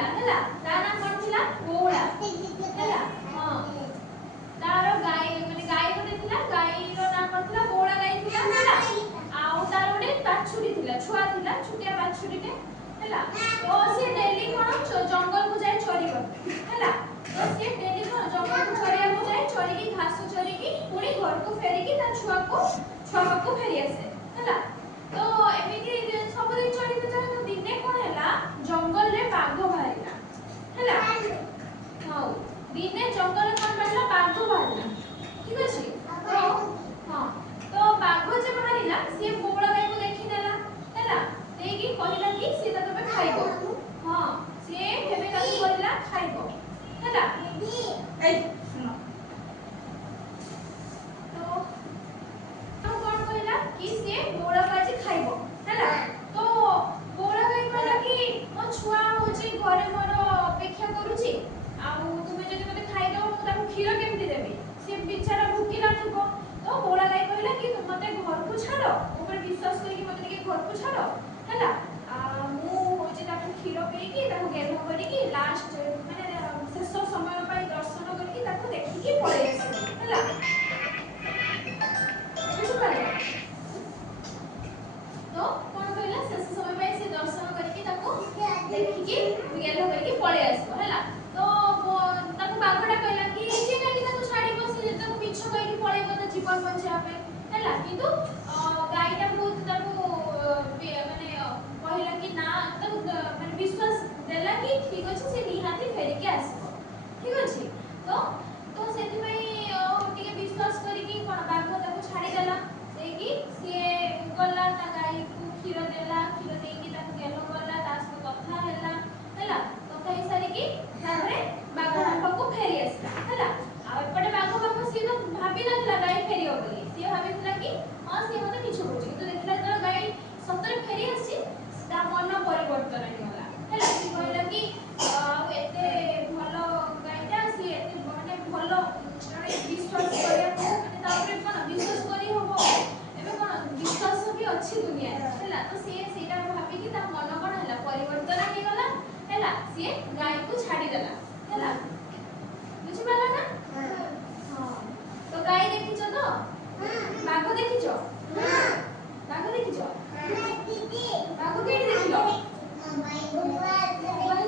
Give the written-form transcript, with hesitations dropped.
थिला हैला ता नाम कोन थिला बौला हैला हां तारो गाय माने गाय कोटे थिला गाय रो नाम कोन थिला बौला गाय थिला हैला आउ तारो गोटे बाछुरी थिला छुआ थिला छुटिया बाछुरीटे हैला तो से डेली कोन जंगल को जाय चोरीबो हैला तो से डेली कोन जंगल को चोरिया को जाय चोरी की घास चोरी की पुणी घर को फेरी की ता छुआ को फेरी आसे हैला तो एमिति सब दिन चोरी तो जाय तो दिने कोन हैला जंगल रे बाघ बाहरिला हैला हां दिने जंगल रे कोन बाहरिला बाघ बाहरिला ठीक अछि तो हां तो बाघ जे बाहरिला से बोबड़ा गाय को देखि नेला हैला देगी कहिला कि से तबे खाइबो हां से हेबे काकी बोलला खाइबो हैला ए सुनो तो कोन कहिला कि से बोबड़ा गाय जे खाइबो हैला तो बोबड़ा गाय कहला कि मो छुआ होची घरे मोर अपेक्षा करूची आ तुमे जदी मते खाइ दो मु ताको क्षीर केमति देबी से बिचारा भूखिला थको तो बोबड़ा गाय कहला कि मते घर को छाड़ो ऊपर विश्वास करी मते के घर को छाड़ो हैला मु होची ताको क्षीर पेकी ताको गेलो करी कि लास्ट माने शेष समय पाई दर्शन करी ताको देखि कि पळे आसी हैला बुझु पाले तो कोन कहला शेष समय पाई से दर्शन करी कि ताको देखि कि गेलो करी कि पळे आसी हैला तो ताको बागडा कहला कि जे काकी ताको छाडी बसी ताको मिछ कहि कि पळे को जीवन बंचा पे हैला किंतु गायटा बहुत ताको माने कहला कि ना ताको माने विश्वास देला कि ठीक अछि से निहाती फेरी के आसीबो ठीक अछि तो सेति पई टिके विश्वास करी कि कोन बागो ताको छाडी देला देकी से गला ता गाय को क्षीर देला क्षीर देकी ताको गेलो गला तास कथा हैला हैला कथा हे सारी कि तारे बागो को फेरी आसला हैला आ एपटे बागो बाबू सी तो भाबी नथला गाय फेरियो बोली सी भाबितला कि हां सी मते किछु होची किंतु देखला त गाय सतरे फेरी आसी ता मन परिवर्तन हेला हैला सी कहला कि एते भलो गायटा सी एते माने भलो जणे विश्वास करिया को माने तापरे कोन विश्वास करी होबो एबे कोन विश्वास भी अछि दुनिया हैला तो सी सेटा भाबी कि ता मन कोन हैला परिवर्तन हे गला हैला सी गाय को छाडी देला हैला बुझि पाला ना हां तो गाय देखिछो तो बाघ देखिछो बाघ देखिछो हां दीदी बाघ केडी देखिलो मोबाइल